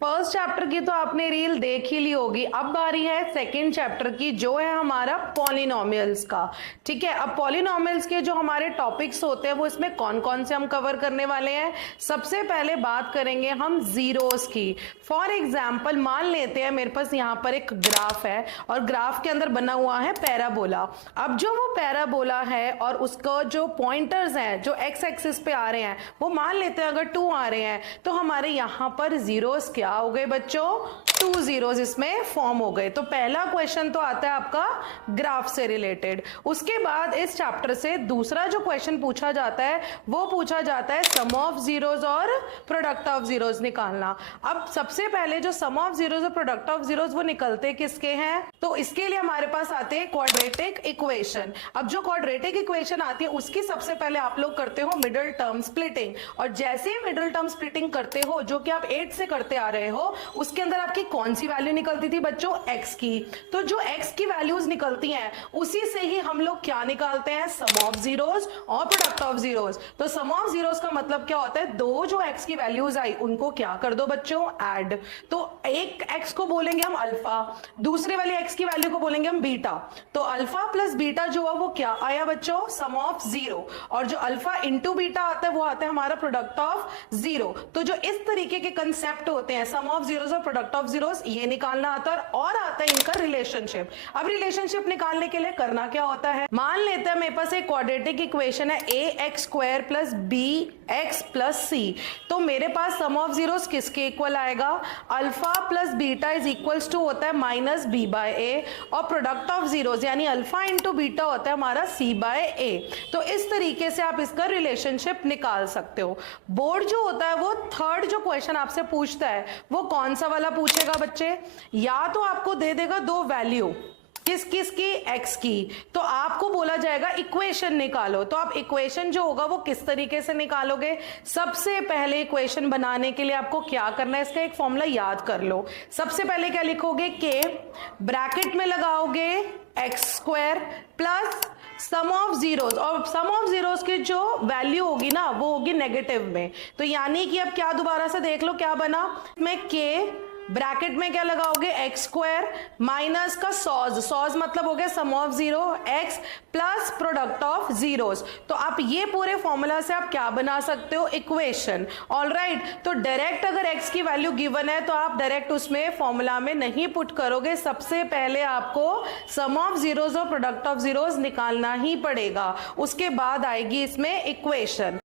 First chapter की तो आपने रील देख ही ली होगी। अब बारी है सेकंड चैप्टर की, जो है हमारा पॉलिनोमियल्स का। ठीक है, अब पॉलिनोमियल्स के जो हमारे टॉपिक्स होते हैं वो इसमें कौन कौन से हम कवर करने वाले हैं। सबसे पहले बात करेंगे हम जीरोस की। फॉर एग्जाम्पल मान लेते हैं मेरे पास यहाँ पर एक ग्राफ है और ग्राफ के अंदर बना हुआ है पैराबोला। अब जो वो पैराबोला है और उसका जो पॉइंटर्स हैं जो एक्स एक्सिस पे आ रहे हैं वो मान लेते हैं अगर 2 आ रहे हैं, तो हमारे यहाँ पर जीरोस क्या हो गए बच्चों, 2 जीरोस इसमें फॉर्म हो गए। तो पहला क्वेश्चन तो आता है आपका ग्राफ से रिलेटेड। उसके बाद इस चैप्टर से दूसरा जो क्वेश्चन पूछा जाता है वो पूछा जाता है सम ऑफ जीरोस और प्रोडक्ट ऑफ जीरोस निकालना। अब सबसे पहले जो सम ऑफ जीरोस और प्रोडक्ट ऑफ जीरोस वो निकलते किसके हैं, तो इसके लिए हमारे पास आते हैं क्वाड्रेटिक इक्वेशन। अब जो क्वाड्रेटिक इक्वेशन आती है उसकी सबसे पहले आप लोग करते हो मिडिल टर्म स्प्लिटिंग, और जैसे ही मिडिल टर्म स्प्लिटिंग करते हो जो कि आप 8 से करते आ रहे हो, उसके अंदर आपकी कौन सी वैल्यू निकलती थी बच्चों, x की। तो जो x की वैल्यूज निकलती हैं उसी से ही हम लोग क्या निकालते हैं, सम ऑफ जीरोस और प्रोडक्ट ऑफ जीरोस। तो सम ऑफ जीरोस का मतलब क्या होता है, दो जो x की वैल्यूज आई उनको क्या कर दो बच्चों, ऐड। तो एक x को बोलेंगे हम अल्फा, दूसरे वाले x की वैल्यू को बोलेंगे हम बीटा। तो अल्फा प्लस बीटा जो है वो क्या आया बच्चों, सम ऑफ जीरो। और जो अल्फा इंटू बीटा आता है वो आता है हमारा प्रोडक्ट ऑफ जीरो। तो जो इस तरीके के कंसेप्ट होते हैं सम ऑफ जीरोस और प्रोडक्ट ऑफ जीरोस, ये निकालना आता है। और आता है इनका रिलेशनशिप। अब रिलेशनशिप निकालने के लिए करना क्या होता है, मान लेते हैं मेरे पास एक क्वाड्रेटिक इक्वेशन है a x square plus b x plus c. तो मेरे पास सम ऑफ जीरोस किसके इक्वल आएगा, alpha plus beta is equals to होता है माइनस बी बाय ए, और प्रोडक्ट ऑफ जीरोस यानी अल्फा इंटू बीटा होता है हमारा सी बाय ए। तो इस तरीके से आप इसका रिलेशनशिप निकाल सकते हो। बोर्ड जो होता है वो थर्ड जो क्वेश्चन आपसे पूछता है वो कौन सा वाला पूछेगा बच्चे, या तो आपको दे देगा दो वैल्यू किस किस की, x की, तो आपको बोला जाएगा इक्वेशन निकालो। तो आप इक्वेशन जो होगा वो किस तरीके से निकालोगे, सबसे पहले इक्वेशन बनाने के लिए आपको क्या करना है, इसका एक फॉर्मूला याद कर लो। सबसे पहले क्या लिखोगे, के ब्रैकेट में लगाओगे x square plus sum of zeros, और सम ऑफ जीरोस की जो वैल्यू होगी ना वो होगी नेगेटिव में। तो यानी कि अब क्या, दोबारा से देख लो क्या बना, में के ब्रैकेट में क्या लगाओगे एक्स स्क्वायर माइनस का सॉज, सॉज मतलब हो गया sum of zero x plus product of zeros. तो आप ये पूरे फॉर्मूला से आप क्या बना सकते हो, इक्वेशन। ऑलराइट, तो डायरेक्ट अगर एक्स की वैल्यू गिवन है तो आप डायरेक्ट उसमें फॉर्मूला में नहीं पुट करोगे, सबसे पहले आपको सम ऑफ जीरोस और प्रोडक्ट ऑफ जीरोस निकालना ही पड़ेगा, उसके बाद आएगी इसमें इक्वेशन।